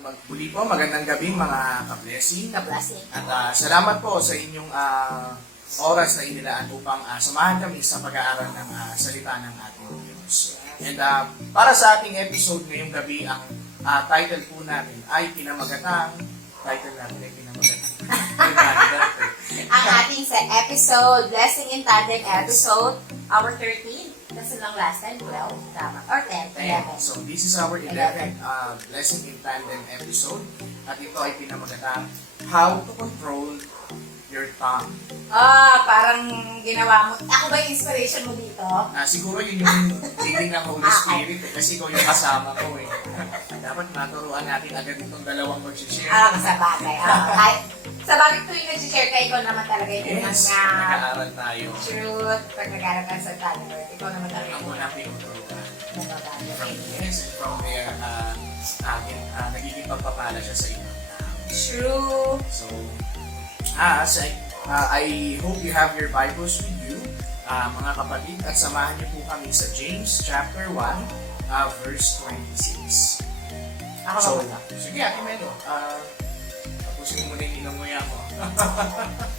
Muli po, magandang gabi mga ka-blessing. Ka-blessing. At salamat po sa inyong oras na inilaan upang samahan kami sa pag-aaral ng salita ng ating Diyos. And para sa ating episode ngayong gabi, ang title po natin ay Pinamagatang. Title natin ay Pinamagatang. Ang ating sa episode, Blessing in Tandem episode, our 13. Kasi lang last time, 12, tama. Or 10, 11. So this is our 11th Blessing in Tandem episode. At ito ay pinamagatang How to Control Your Tongue. Parang ginawa mo. Ako ba yung inspiration mo dito? Siguro yun yung feeling ng Holy Spirit kasi ikaw yung kasama ko eh. Dapat maturuan natin agad itong dalawang mag-share. Sa bagay. Sa bagay ko yung nag-share ka, ikaw naman talaga yung nag-aaral tayo. Truth, pag nag-aaral ka sa Tandem, ikaw naman talaga Ako na pinuturuan. From Yes. from there, nagiging pagpapala siya sa ibang tao. True. So, I hope you have your Bibles with you, mga kapatid, at samahan niyo po kami sa James chapter 1, verse 26. Ako Sige, Ate Melo, tapusin mo muna yung inanguya mo.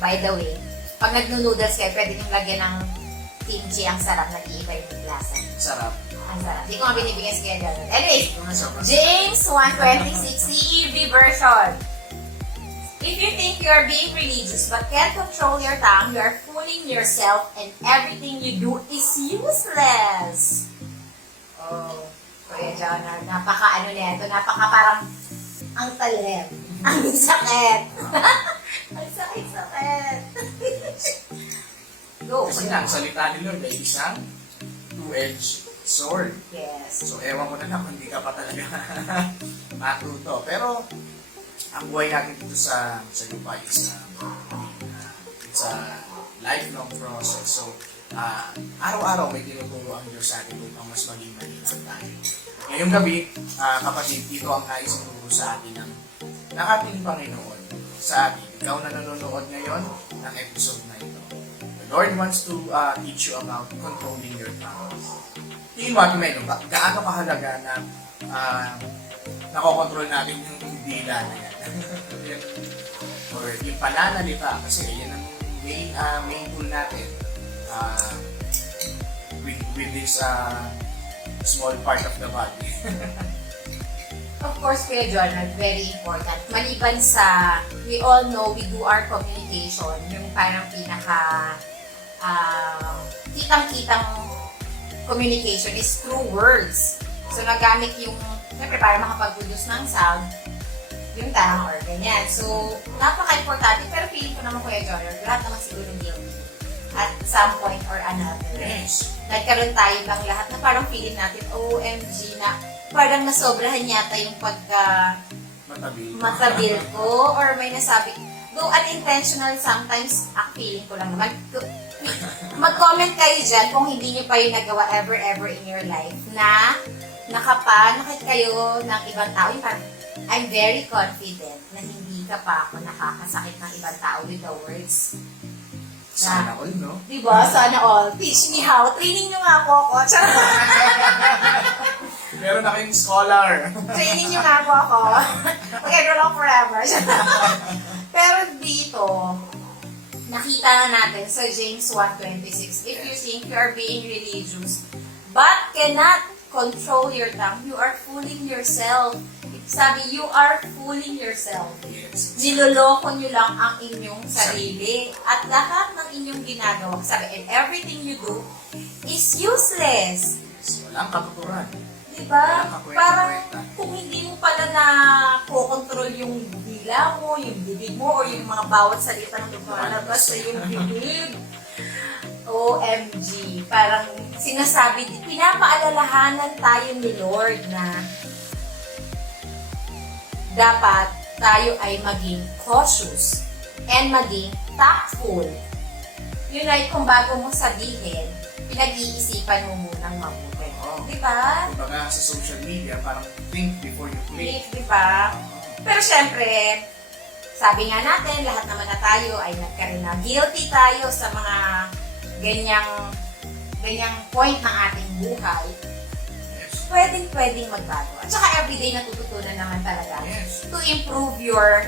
By the way, pag nag-noodles kayo, pwede nyo lagyan ng kimchi. Ang sarap, nag-iiba yung lasa. Sarap. Ang sarap. Hindi ko nga binibigyan sa kanya. Anyways, Ito na sobrang James 1:26 CEV version. If you think you are being religious but can't control your tongue, you are fooling yourself and everything you do is useless. Oh, Kuya Jonah, napaka napaka parang ang talim. Ang sakit. Ang sakit. Go. Kasi nga, ang salita ni Lord ay isang two-edged sword. Yes. So, ewan ko na lang kung hindi ka pa talaga matuto. Pero, ang buhay natin dito sa lupa is it's a lifelong process. So, araw-araw may tinuturo ang Diyos sa atin upang mas maging malinaw tayo. Ngayong gabi, kapatid, ito ang nais ituro sa atin ng ating Panginoon sa atin. Ikaw na nanonood ngayon ng episode na ito. The Lord wants to teach you about controlling your tongue. Tingin mo, Ate Melo, gaano kahalaga na nakokontrol natin yung dila na yan? Or yung pananalita, kasi yan ang main tool natin with this small part of the body. Of course, Kuya Jonah, very important. Maliban sa, we all know we do our communication, yung parang kitang-kitang communication is through words. So, nagamit yung, siyempre, para makapag-produce ng sound, yung tongue or ganyan. So, napaka-importante, pero feeling ko naman, Kuya Jonah, lahat naman siguro guilty at some point or another. Yes. Nagkaroon tayo bang lahat na parang feeling natin, OMG, na parang nasobrahan yata yung matabil ko or may nasabi. Though unintentional, sometimes, feeling ko lang naman. Mag-comment kayo dyan kung hindi nyo pa yung nagawa ever in your life na nakapanakit kayo ng ibang tao. Yung parang, I'm very confident na hindi ka pa ako nakakasakit ng ibang tao with the words. Sana all, no? Diba? Sana all. Teach me how. Training nyo nga po ako. Meron na kayong scholar. Training nyo nga po ako. Mag-enroll ako forever. Pero dito, nakita na natin sa James 1:26, if you think you are being religious but cannot control your tongue, you are fooling yourself. Sabi, you are fooling yourself. Yes. Niloloko nyo lang ang inyong sarili. At lahat ng inyong ginagawa, sabi, and everything you do is useless. Yes. Walang katuturan. Diba? Walang Parang kakwenta-kwenta. kung hindi mo pala na kokontrol yung dila mo, yung bibig mo, o yung mga bawat salitang lumalabas sa yung bibig. OMG. Parang sinasabi, pinapaalalahanan tayo ni Lord na dapat tayo ay maging cautious and maging tactful. Yun ay kung bago mo sabihin, pinag-iisipan mo munang mabuti. Oo. Diba? Kumbaga sa social media, parang think before you click. Diba? Pero syempre, sabi nga natin, lahat naman na tayo ay nagkaroon na guilty tayo sa mga ganyang point ng ating buhay. Yes. pwedeng magbago. At saka everyday natututunan naman talaga Yes. to improve your,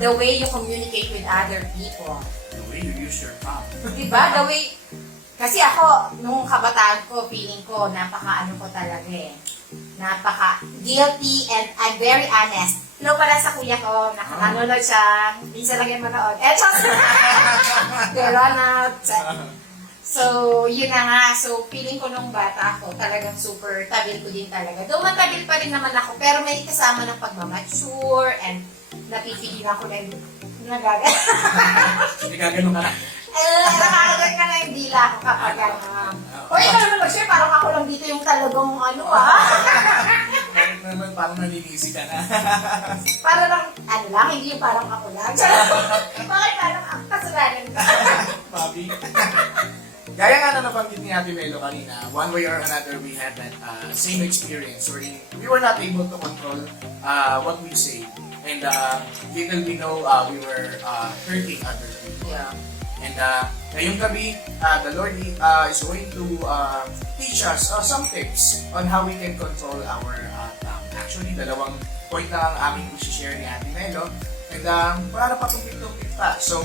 the way you communicate with other people. The way you use your tongue. Diba? The way, kasi ako, nung kabataan ko, feeling ko, napaka-ano ko talaga eh. Napaka-guilty and I'm very honest. Hello pala sa kuya ko, nanonood siya. Minsan lang yan manood. Pero na, so, yun na nga. So, feeling ko nung bata ako, talagang super tabil ko din talaga. Though matabil pa rin naman ako, pero may kasama ng pagmamature and napipigilan ko na yung nagagal. Hindi ka ganun ka na. Nakakagat ka na yung dila ko kapag o ikaw naman mag-share, parang ako lang dito yung talagang ano Bakit naman parang naninisi ka na? para lang, ano lang, hindi yung parang ako lang. Bakit parang ang kasalanan ko? Bobby. Gaya nga na nabanggit ni Ate Melo kanina, one way or another we had that same experience wherein we were not able to control what we say. And little we know, we were hurting other people. Yeah. And ngayong gabi, the Lord is going to teach us some tips on how we can control our tongue. Actually, dalawang point lang ang aming i-share ni Ate Melo. And wala na patumpik-tumpik pa. So,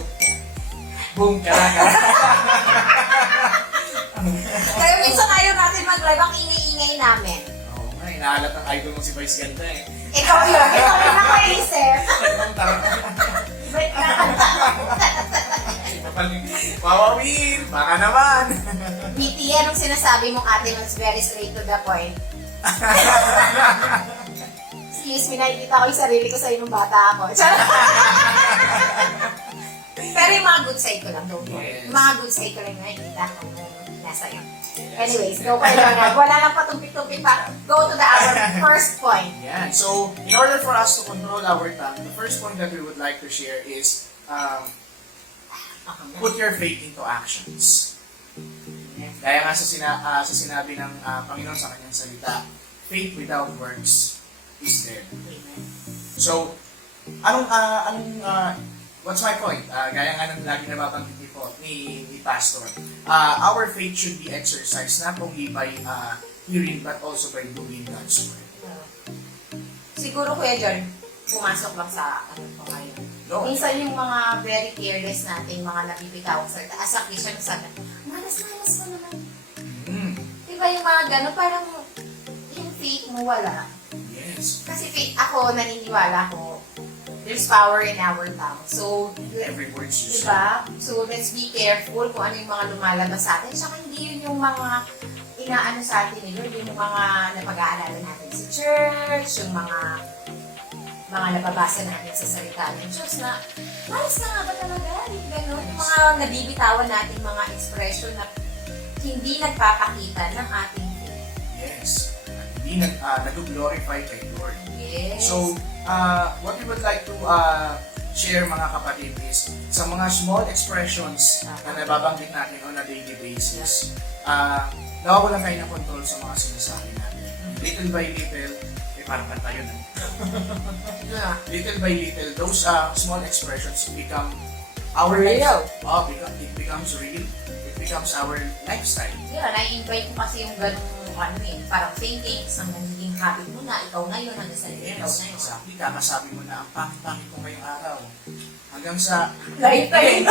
boom, kara-kara. Kaya minsan ayaw natin mag-live, ang ingay-ingay namin. Oo nga, inaalat ang idol mo si Vice Ganda eh. Ikaw yun nakaisip. Ba't kakanta? Wawawin! Baka naman! BT, anong sinasabi mong ate mo is very straight to the point? Excuse me, nakikita ko yung sarili ko sa'yo nung bata ako. Pero yung mga good side ko lang, don't worry. Yes. Yung mga good side ko lang yung nakikita ko nung nasa iyo. Anyways, go pa lang. Wala lang patumpik-tumpik pa. Go to our first point. Yan. So, in order for us to control our tongue, the first point that we would like to share is put your faith into actions. Kaya nga sa sinabi ng Panginoon sa kanyang salita, faith without works is dead. So, what's my point? Gaya nga ng lagi nababanggit ni Pastor, our faith should be exercised not only by hearing but also by doing God's word. Siguro Kuya John, pumasok lang sa ano ko ngayon. No. Minsan yung mga very careless nating mga nabibitawang salita. As a Christian, sabi, malas-malas ko naman. Diba yung mga gano'n, parang yung faith mo wala. Yes. Kasi faith, ako, naniniwala ko, there's power in our tongue. So, Every word you say. diba? So, let's be careful kung ano yung mga lumalabas sa atin. Tsaka hindi yun yung mga inaano sa atin ni Lord, yung mga napag-aalala natin sa church, yung mga nababasa natin sa salita ng Diyos na, malas na nga ba talaga? Yung gano'n. Yung mga nabibitawan natin mga expression na hindi nagpapakita ng ating faith. Yes. Hindi nag-glorify kay Lord. Yes. So, what we would like to share mga kapatid is sa mga small expressions na nababanggit natin on a daily basis, nawawalan tayo ng control sa mga sinasabi natin. Little by little, parang kanta yun. Little by little, those small expressions become our real. It becomes real. It becomes our lifestyle. Yeah, na-invite ko kasi yung ganung parang thinking, isang nagiging habit mo na, ikaw na yun, hanggang sa ikaw Yes, na yun. exactly. Kakasabi mo na ang pangit-pangit ko ngayong araw. Hanggang sa... Lifetime.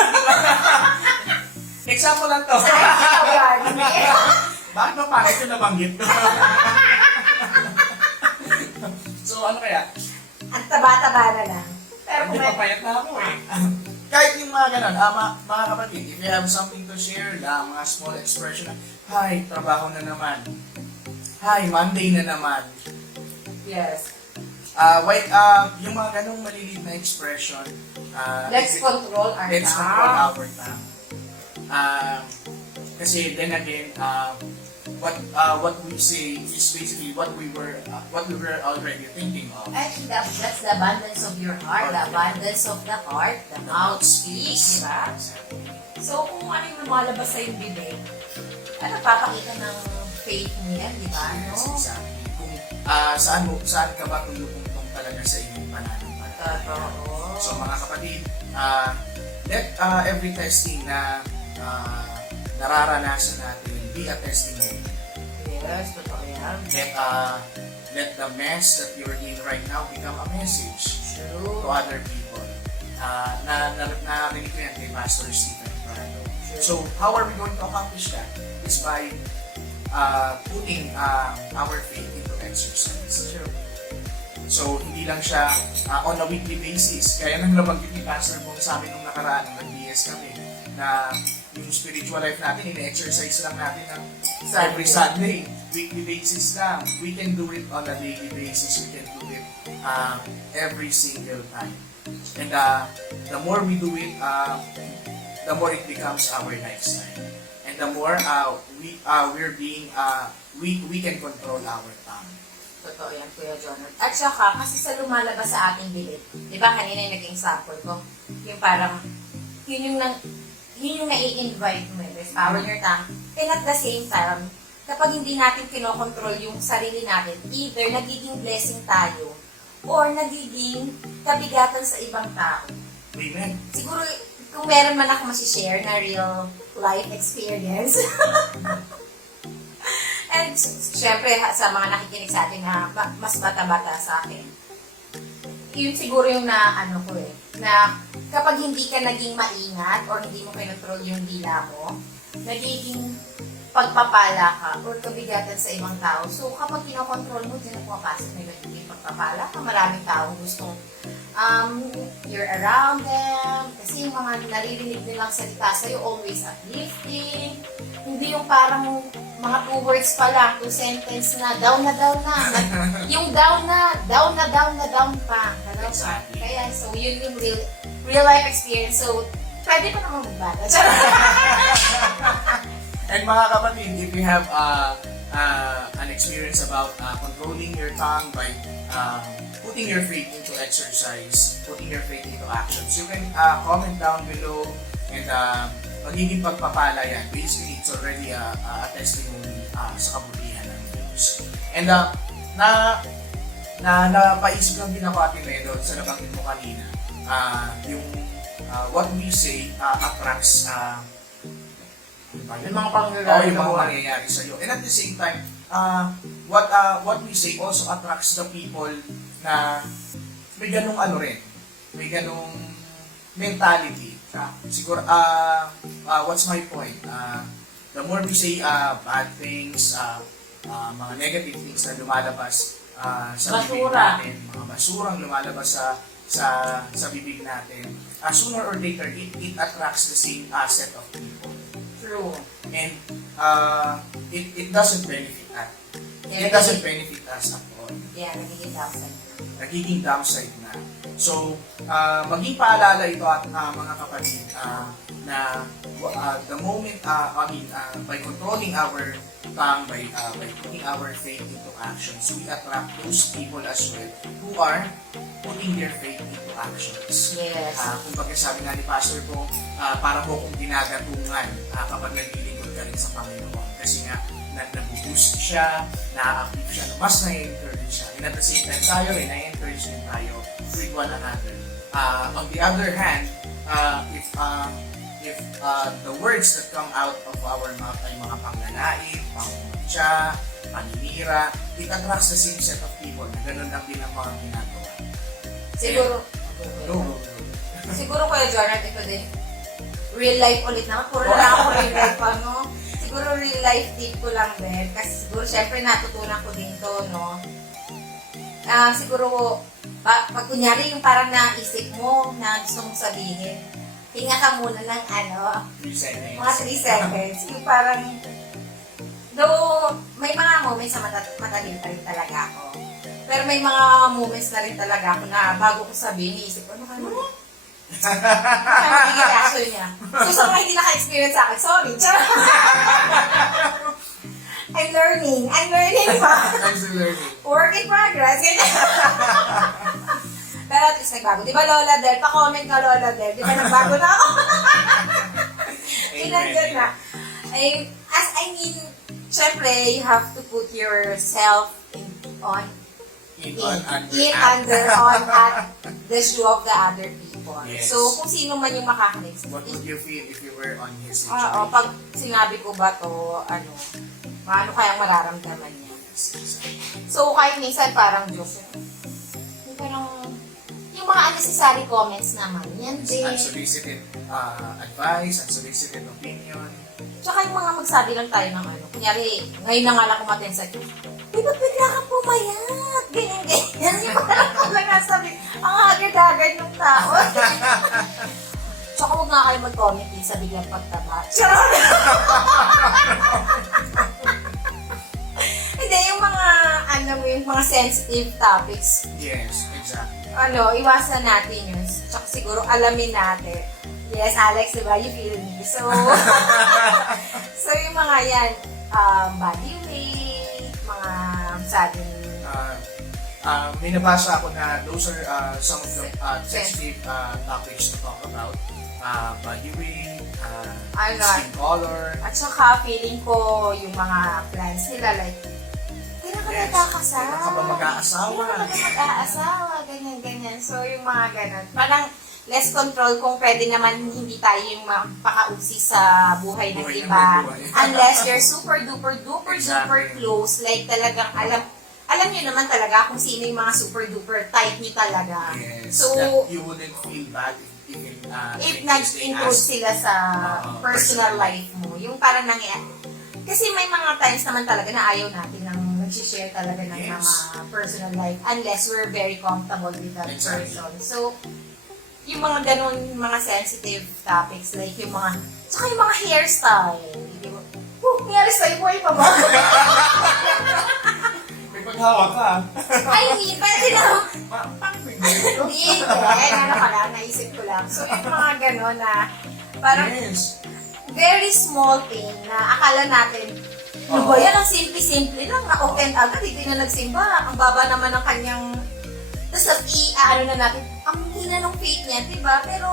Example lang to. Ikaw yan. Bakit ba pangit yung nabanggit ko? So ano kaya? Ang taba-taba na lang. Pero Hindi kung may... papayat na ako eh. Kahit yung mga ganun, mga kapatid, if you have something to share, mga small expression, hi, trabaho na naman. Hi, Monday na naman. Yes. Yung mga ganung maliliit na expression, Let's control our let's tongue. control our tongue. Kasi then again, what we say is basically what we were already thinking of. Actually, that's the abundance of your heart. The abundance of the heart, the mouth speaks, di ba? So, kung ano yung lumalabas sa yung bibig, papakita ng faith mo yan, di ba? Yes, No? exactly. Kung saan ka ba tumutungtong talaga sa inyong pananampalataya. Totoo. So mga kapatid, let every testing na nararanasan natin be a testimony. Yes, totoo yan. Let the mess that you're in right now become a message True. to other people. Narinig ko yan kay Pastor Stephen Prado. So, how are we going to accomplish that? Is by putting our faith into exercise. So, hindi lang siya on a weekly basis. Kaya nang nabanggit ni Pastor Bong sa amin nung nakaraan, nung nag-BS kami, na yung spiritual life natin, ine-exercise lang natin ng every Sunday. Weekly basis lang. We can do it on a daily basis. We can do it every single time. And the more we do it, the more it becomes our lifestyle. And the more we can control our tongue. Totoo yan, Kuya Jonathan. At saka, kasi sa lumalabas sa ating bibig, di ba kanina yung naging sample ko, yung parang, yun yung nai-invite mo, there's power in your tongue. And at the same time, kapag hindi natin kinokontrol yung sarili natin, either nagiging blessing tayo, or nagiging kabigatan sa ibang tao. Amen. Siguro, kung meron man ako masishare na real life experience, and syempre, sa mga nakikinig sa atin na mas bata-bata sa akin, yun siguro yung na kapag hindi ka naging maingat or hindi mo kinontrol yung dila mo, nagiging pagpapala ka or kabigatan sa ibang tao. So, kapag kinokontrol mo, din na pumapasok na yung nagiging pagpapala ka. Maraming taong gustong you're around them. Kasi yung mga naririnig nilang salita sa'yo, always uplifting. Hindi yung parang mga 2 words pa lang, 2 sentence na, down na. Yung down pa. Exactly. Kaya, so, yun yung real life experience. So, pwede pa naman magbata. And mga kapatid, if you have an experience about controlling your tongue by putting your faith into exercise, putting your faith into actions, you can comment down below and magiging pagpapala yan. Basically, it's already a testimony sa kabutihan ng Diyos. And napaisip lang din ako, Ate Melo, sa nabanggit mo kanina, yung what we say attracts Yung mga pangyayari yung mga mangyayari sa'yo. And at the same time, what we say also attracts the people na may ganung may ganung mentality. Siguro, what's my point? The more we say bad things, mga negative things na lumalabas sa bibig natin, mga basurang lumalabas sa bibig natin, sooner or later, it attracts the same set of people. True. And it doesn't benefit us. It doesn't benefit us at all. Yeah, nagiging downside. Nagiging downside na. So, maging paalala ito at mga kapatid na the moment, by controlling our tongue, by putting our faith into actions, we attract those people as well who are putting their faith into actions. Yes. Kung sabi nga ni Pastor po, para po kung ginagatungan kapag naglilingkod ka rin sa Panginoon. Kasi nga, nag-boost siya, na-uplift siya, mas na-encourage siya. And at the same time, tayo rin, na-encourage din tayo with one another. On the other hand, if the words that come out of our mouth ay mga panglalait, pangmutya, paninira, it attracts the same set of people na ganun lang din ang mga ginagawa. Siguro, Siguro, Kuya Jonathan, ito din, real life ulit naman. Puro na ako real life, ano? Siguro real life tip ko lang din. Kasi siguro, syempre, natutunan ko din to, no? Siguro, pag kunyari yung parang naisip mo na gusto mong sabihin, hinga ka muna ng 3 seconds. mga 3 seconds. Yung parang, though, may mga moments na matalino pa rin talaga ako. Pero may mga moments na rin talaga ako na bago ko sabihin, iisip ko, ano ka naman? Ano magiging reaction niya? So, sa mga hindi naka-experience sa akin, sorry. I'm learning pa. I'm still learning. Work in progress. Pero at least nagbago. Di ba, Lola Del? Pa-comment ka, Lola Del. Di ba, nagbago na ako? Inandyan na. Syempre, you have to put yourself on at the shoe of the other people. Yes. So, kung sino man yung makakanig. What would you feel if you were on his Oo, situation? pag sinabi ko ba to, ano kayang mararamdaman niya? So, kahit minsan parang joke. Yung parang, yung mga unnecessary comments naman, yan din. Unsolicited advice, unsolicited opinion. Tsaka yung mga magsabi lang tayo ng ano. Kunyari, ngayon na nga lang kumaten sa Diyos. Di ba bigla kang pumayat? Ganyan. Yung parang talaga sabi, ang hagad-hagad ng tao. Tsaka huwag nga kayo mag-comment din sa biglang pagtaba. Charot! Hindi, yung mga, ano mo, yung mga sensitive topics, Yes, exactly. iwasan natin yun. Tsaka siguro alamin natin. Yes, Alex, diba? You feel me. So, so yung mga yan, body weight, mga sabing, May nabasa ako na those are some of the sensitive topics to talk about. Body weight, skin color. at saka feeling ko yung mga plans nila, like, kailan ka nagkakasal? Kailan ka ba mag-aasawa? Kailan ka ba mag-aasawa? Ganyan. So, yung mga ganun. Parang less control kung pwede naman hindi tayo yung mapakausi sa buhay ng Buhay ng iba. may buhay. Unless you're super duper Exactly. close. Like talagang alam nyo naman talaga kung sino yung mga super duper type nyo talaga. Yes, So, that you wouldn't feel bad if if in case they nag-intrude ask. sila sa personal life mo, yung parang nangyayari. Kasi may mga times naman talaga na ayaw natin ng nag-share talaga ng Yes. mga personal life unless we're very comfortable with that Exactly. person. So, yung mga ganun, mga sensitive topics, like yung mga, tsaka yung mga hairstyle. May hairstyle mo, pa ba? May paghawa ka. Ay, hindi, pwede na. Bakit may Hindi, ano ka lang, naisip ko lang. So, yung mga ganun na, parang, Yes. very small thing na akala natin, ano ba yan, ang simple-simple lang, na-open agad, hindi na nagsimba. Ang baba naman ng kanyang, tapos ano na natin, ang hina ng faith niya, diba? Pero,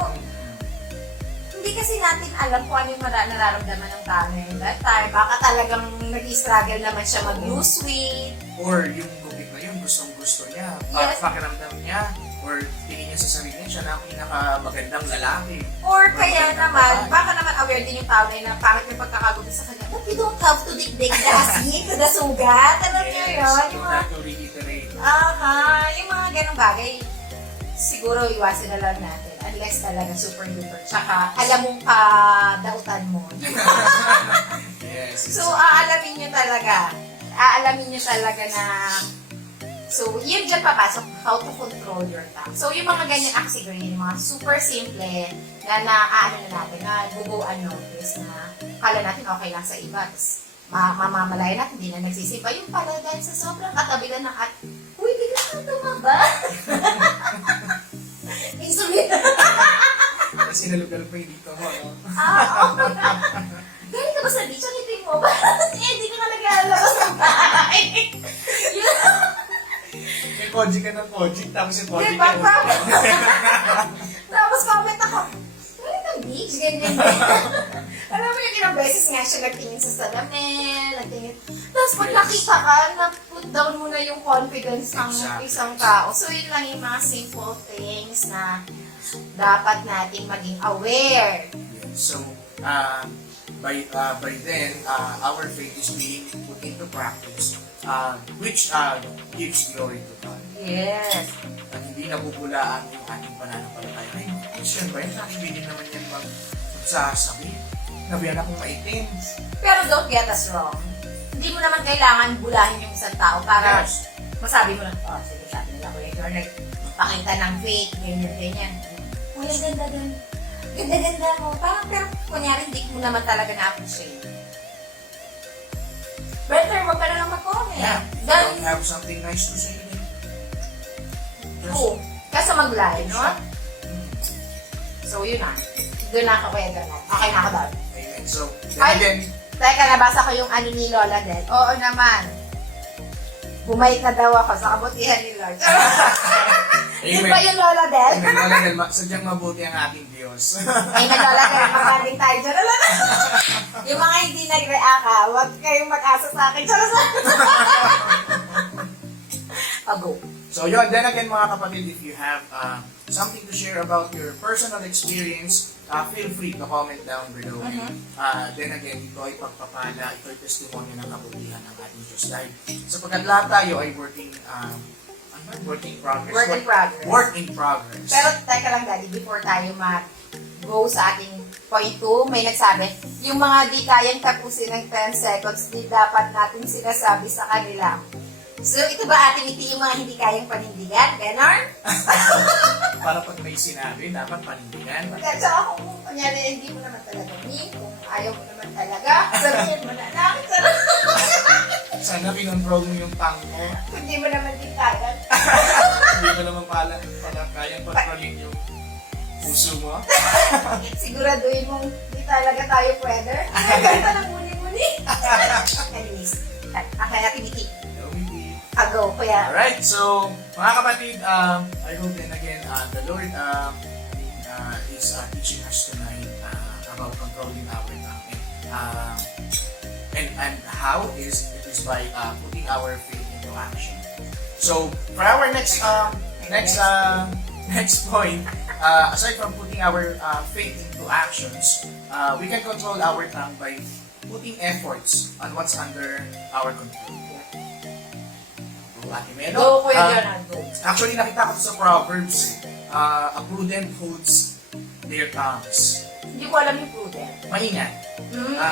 hindi kasi natin alam kung ano yung nararamdaman ng tao na yun that time. Baka talagang nag-struggle naman siya mag-lose weight. Or yung gubit na yun, gustong-gusto niya. Yes. Pakiramdam niya. Or tingin niya sa sarili niya, siya na ang pinakamagandang lalaki. Or kaya naman, baka naman aware din yung tao na yun na pangit yung pagkakagusto sa kanya. But you don't have to dig the asin to the sugat. Alam niyo yun? You Yung don't mga, have to reiterate. yung mga ganong bagay, siguro iwasan na lang natin. Unless talaga super duper. Tsaka, alam mong kadautan mo. Yes. So, aalamin nyo talaga. Aalamin nyo talaga na, so, yun dyan papasok, how to control your tongue. So, yung mga ganyan accident, yung mga super simple, na ano na natin, na bubuan notice, na kala natin okay lang sa iba, tapos mamamalaya natin, hindi na nagsisimba. Yung pala dahil sa sobrang katabilan ng at, uy, bigla kang tumaba. Insulin. Kasi nalugalo pa yung dito mo, no? Okay na. Galing ka ba sa beach? Ang itim mo ba? Hindi ka nga naglalabas ng bahay. Yun. May koji ka ng koji, tapos yung koji Diba? ka. Tapos comment ako, galing kang beach, ganyan. Alam mo yung ilang beses nga siya nagtingin sa salamin, nagtingin. Tapos pag nakita ka, na-put down mo na yung confidence ng Exactly. isang tao. So yun lang yung mga simple things na dapat nating maging aware. So, by then, our faith is being put into practice, which gives glory to God. Yes. At hindi nabubulaan yung ating pananampalataya. Ay, Christian ba yun? Nakibitin naman yan magsasabi. Nabiyan akong maitim. Pero don't get us wrong. Hindi mo naman kailangan bulahin yung isang tao para Yes. masabi mo lang, oh, sige, sabi nila, Kuya Jor, nagpakita ng faith, ganyan. Kuya, ganda mo. Parang, pero kunyari, hindi mo naman talaga na-appreciate. Better, wag ka na lang mag-comment. Yeah. If you Then, don't have something nice to say, then just oo. Kasi mag-live, no? So, yun na. Doon na ako, Kuya Jor. Okay na ako doon. Amen. So, Ay! then again, Teka, nabasa ko yung ano ni Lola Del. Oo naman. Bumait na daw ako sa kabutihan ni Lord. Yun ba yung Lola Del? Amen. Lola Del, sadyang mabuti ang ating Diyos. Ay, nag-Lola Del, magaling tayo dyan. Yung mga hindi nag-react ha, huwag kayong mag-asa sa akin. Pag-go. So yun, then again mga kapatid, if you have something to share about your personal experience, feel free to comment down below. Then again, ito ay pagpapala, ito ay testimony ng kabutihan ng ating Diyos. Dahil sapagkat lahat tayo ay working in progress. Work in progress. Work in progress. Pero teka lang, Daddy, before tayo mag-go sa ating point 2, may nagsabi, yung mga di kayang tapusin ng 10 seconds, di dapat natin sinasabi sa kanila. So, ito ba ating iti yung mga hindi kayang panindigan? Ganon? Para pag may sinabi, dapat panindigan. At saka kung kunyari, hindi mo naman talaga mean, kung ayaw mo naman talaga, sabihin mo na lang. Sana kinontrol mo yung tongue mo. Hindi mo naman din kaya. Hindi mo naman pala kayang kontrolin yung puso mo. Siguraduhin mong di talaga tayo pwede. Ganda ng muni-muni. Anyways, akala natin iti. Hello, Miti. Ago, kuya. Alright, so mga kapatid, I hope then again, the Lord is teaching us tonight about controlling our tongue. And how it is by putting our faith into action. So for our next point, aside from putting our faith into actions, we can control our tongue by putting efforts on what's under our control. Ate Melo, Go, kuya Jonah, go. actually nakita ko sa Proverbs, a prudent holds their tongues. Hindi ko alam yung prudent. Maingat.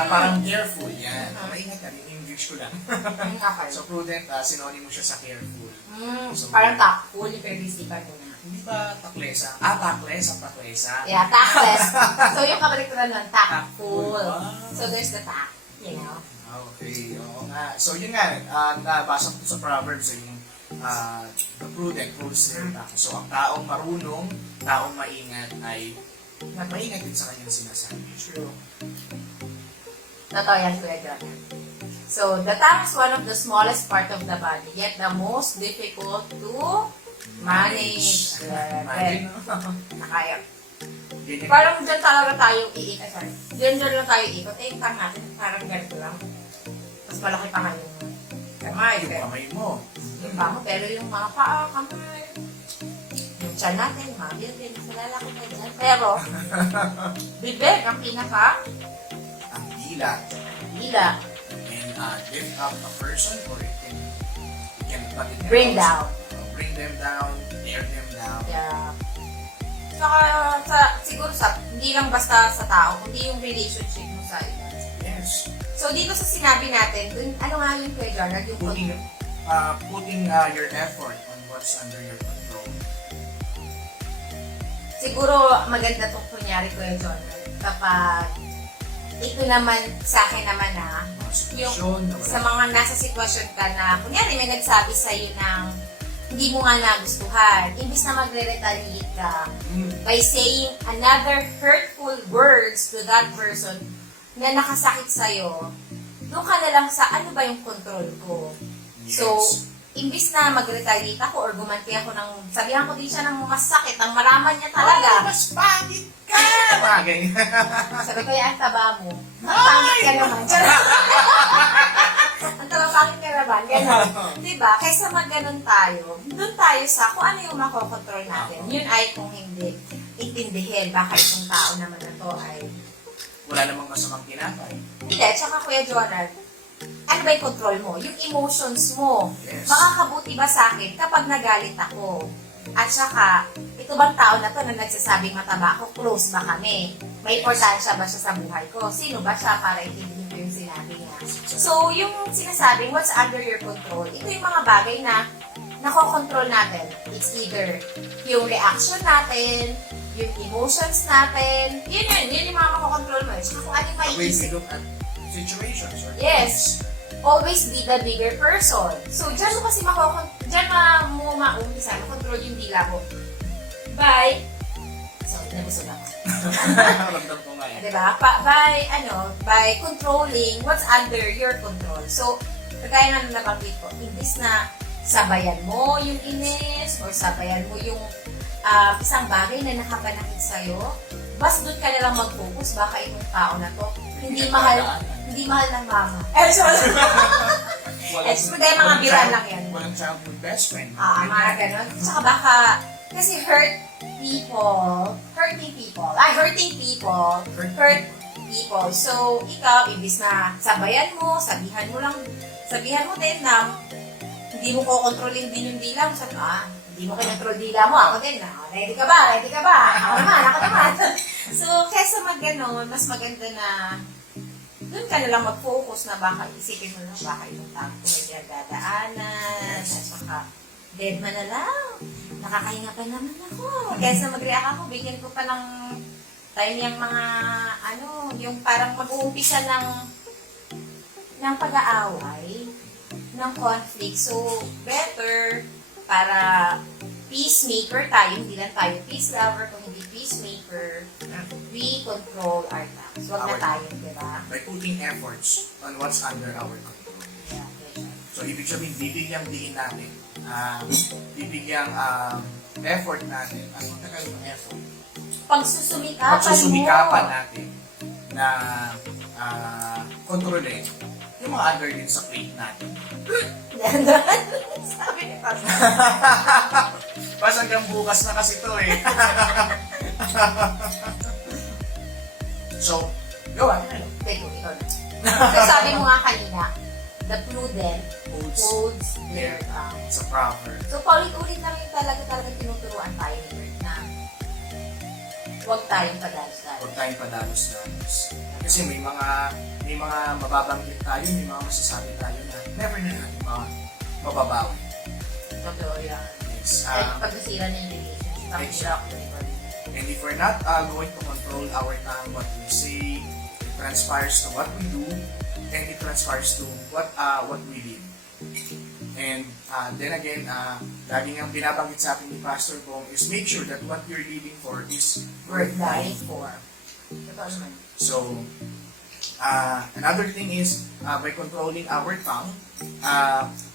Parang careful, yan. Maingat yan, yung English ko lang. Okay. So prudent, synonym mo siya sa careful. Parang tactful, yung pag-isipan mo na. Hindi ba taklesa? Taklesa, taklesa. Yeah, tactless. So yung kabaliktaran nun, tactful. Wow. So there's the tact, you know. Okay, oo nga. So yun nga, nabasa ko sa Proverbs, yung the prudent holds their tongue. So ang taong marunong, taong maingat ay maingat din sa kanyang sinasabi. True. Totoo yan, Kuya Jonah. So, the tongue is one of the smallest part of the body, yet the most difficult to manage. Manage. Nakaya. Ganyan. Parang dyan talaga tayo iikot. Sorry. Dyan lang tayo iikot. Eh, yung tongue natin, parang ganito lang. Mas malaki pa nga yung kamay. Yung kamay mo. Yung paa mo, pero yung mga paa, kamay. Yung tiyan natin, mga building, malalaki na dyan. Pero, bibig, ang pinaka, Ang dila. dila, And lift up a person or it can bring down. Bring them down, tear them down. Yeah. Siguro hindi lang basta sa tao, kundi yung relationship mo sa iba. Yes. So, dito sa sinabi natin, dun, ano nga yung Kuya Jonah, yung Putting your effort on what's under your control. siguro maganda itong kunyari Kuya Jonah, kapag ito naman, sa akin naman Mga yung sitwasyon na sa wala. mga nasa sitwasyon ka na, kunyari may nagsabi sa'yo ng hindi mo nga nagustuhan, imbis na magre-retaliate ka, by saying another hurtful words to that person na nakasakit sa'yo, doon ka na lang sa ano ba yung control ko. Yes. So, imbis na mag-retaliate ako or gumanti ako ng, sabihan ko din siya ng masakit, ang maraman niya talaga. Mas pangit ka! Mga ganyan. Sabi ko, ang taba mo. Ang pangit ka naman. Ang taba pangit ka naman. Ganon. Diba? Kaysa mag-ganon tayo, doon tayo sa kung ano yung makokontrol natin. Yun ay kung hindi intindihin baka itong tao naman na to ay Wala namang masamang tinapay. hindi. Tsaka Kuya Jonah, ano ba yung control mo? Yung emotions mo. Yes. Makakabuti ba sa akin kapag nagalit ako? At saka, ito bang tao na to na nagsasabing mataba ako, close ba kami? May importansya ba siya sa buhay ko? Sino ba siya para intindihin ko yung sinabi niya? So, yung sinasabing what's under your control, ito yung mga bagay na nakokontrol natin. It's either yung reaction natin, yung emotions natin, yun yung mga makokontrol mo. Tsaka kung ano yung The way we maiisip. look at situations or Yes. Always be the bigger person. So, dyan mo kasi mo maumpisa, makontrol yung dila mo. By, nabusog ako. Ramdam ko nga yan. Diba? By controlling what's under your control. So, kagaya nga nung nabanggit ko, imbis na sabayan mo yung inis or sabayan mo yung isang bagay na nakapanakit sa'yo, bas doon ka nalang mag-focus, baka itong tao na to, hindi mahal ng mama. Sorry. Kaya mga bira lang yan. Walang childhood best friend. Mga ganon. Tsaka baka, kasi hurting people. Hurt people. So, ikaw, ibis na sabayan mo, sabihan mo din na hindi mo kokontrolin din yung dila mo. Sabi, hindi mo kinontrol dila mo. Ako din na. Ready ka ba? Ako naman. So, kesa mag-ganon, mas maganda na doon ka na lang mag-focus na baka isipin mo na baka itong tao kung may pinagdadaanan, at saka dead man na lang. Nakakahinga pa naman ako. Kesa mag-react ako, bigyan ko pa ng time yung mga, yung parang mag-uumpisa ng pag-aaway, ng conflict. So, better para peacemaker tayo, hindi lang tayo peace lover, kung hindi peacemaker, we control our tongues. Huwag na tayo, di ba? By putting efforts on what's under our control. Yeah. So, ibig sabihin, bibigyang diin natin. Bibigyang effort natin. Anong tagal ng effort? Pagsusumikapan natin na kontrolin yung mga under din sa plate natin. Sabi ni Pastor. Pas hanggang bukas na kasi to eh. So, go on. Teko, ikaw na. So, sabi mo nga kanina, the prudent holds their tongue. It's a proverb. So, paulit-ulit lang yung talaga tinuturuan tayo ni Bert na huwag tayong padalos-dalos. Huwag tayong padalos-dalos. Kasi may mga mababanggit tayo, may mga masasabi tayo na never na natin mababawi. Totoo yan. Yes. Kahit pag-nasira na yung relationship, pag-shock na yung And if we're not going to control our tongue, what we say, it transpires to what we do, and it transpires to what we live. And then again, laging ang binabanggit sa akin ni Pastor Bong is make sure that what you're living for is worth dying for. Totoo naman. So, another thing is, by controlling our tongue,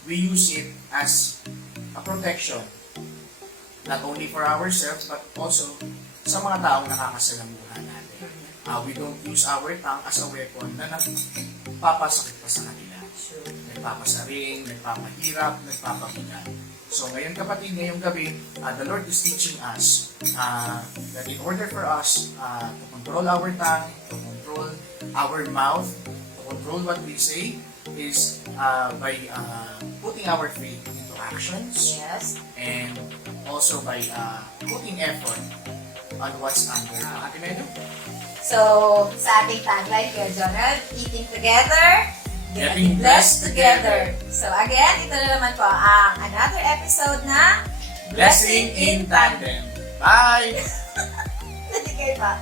we use it as a protection, not only for ourselves, but also sa mga taong nakakasalamuhan natin. We don't use our tongue as a weapon na nagpapasakit pa sa kanila. Nagpapasaring, nagpapahirap, nagpapabigat. So ngayon kapatid, ngayong gabi, the Lord is teaching us that in order for us to control our tongue, to control our mouth, to control what we say, is by putting our faith into actions. Yes. And also by putting effort on what's under. Ate Medo? So, sa ating tagline, Kuya Jonald, eating together, Getting blessed together. So again, ito na naman po ang another episode na Blessing in Tandem. Bye! Hindi kayo pa.